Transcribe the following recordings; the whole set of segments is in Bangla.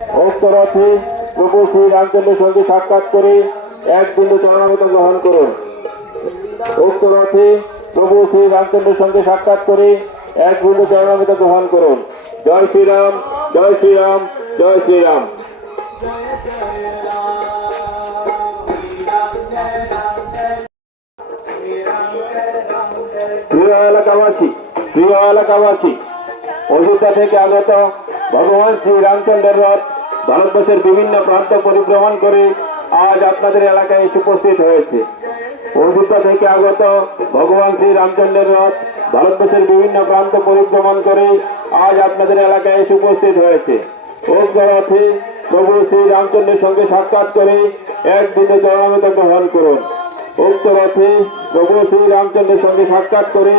উক্ত রথে প্রভু শ্রী রামচন্দ্রের সঙ্গে সাক্ষাৎ করে এক বিন্দু চরণামৃত গ্রহণ করুন। উক্ত রথে প্রভু শ্রী রামচন্দ্রের সঙ্গে সাক্ষাৎ করে এক বিন্দু চরণামৃত গ্রহণ করুন। জয় শ্রীরাম, জয় শ্রীরাম, জয় শ্রীরাম। প্রিয় এলাকাবাসী, প্রিয় এলাকাবাসী, অযোধ্যা থেকে আগত ভগবান শ্রী রামচন্দ্রের রথ ভারতবর্ষের বিভিন্ন প্রান্ত পরিভ্রমণ করে আজ আপনাদের এলাকায় এসে উপস্থিত হয়েছে। অযোধ্যা থেকে আগত ভগবান শ্রী রামচন্দ্রের রথ ভারতবর্ষের বিভিন্ন প্রান্ত পরিভ্রমণ করে আজ আপনাদের এলাকায় এসে উপস্থিত হয়েছে। উক্ত রথে প্রভু শ্রী রামচন্দ্রের সঙ্গে সাক্ষাৎ করে এক বিন্দু চরণামৃত গ্রহণ করুন। উক্ত রথে প্রভু শ্রী রামচন্দ্রের সঙ্গে সাক্ষাৎ করে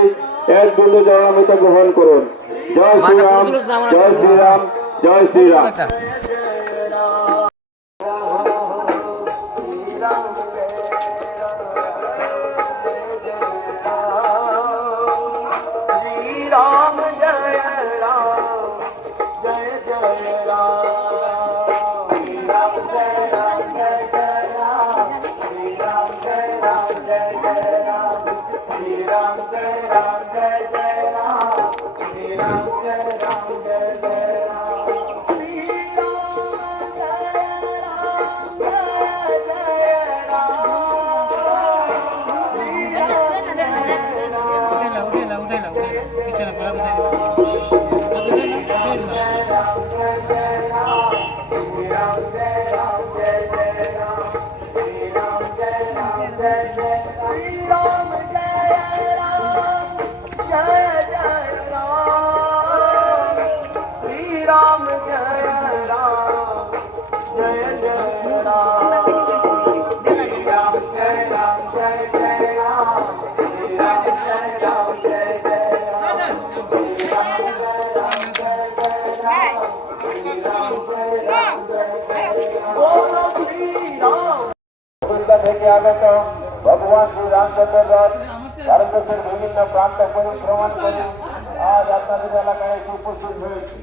এক বিন্দু চরণামৃত গ্রহণ করুন। জয় শ্রীরাম, জয় শ্রীরাম, জয় শ্রীরাম। থেকে আগত ভগবান শ্রী রামচন্দ্রের রথ ভারতবর্ষের বিভিন্ন প্রান্ত পরিভ্রমণ করে আজ আপনাদের এলাকায় উপস্থিত হয়েছে।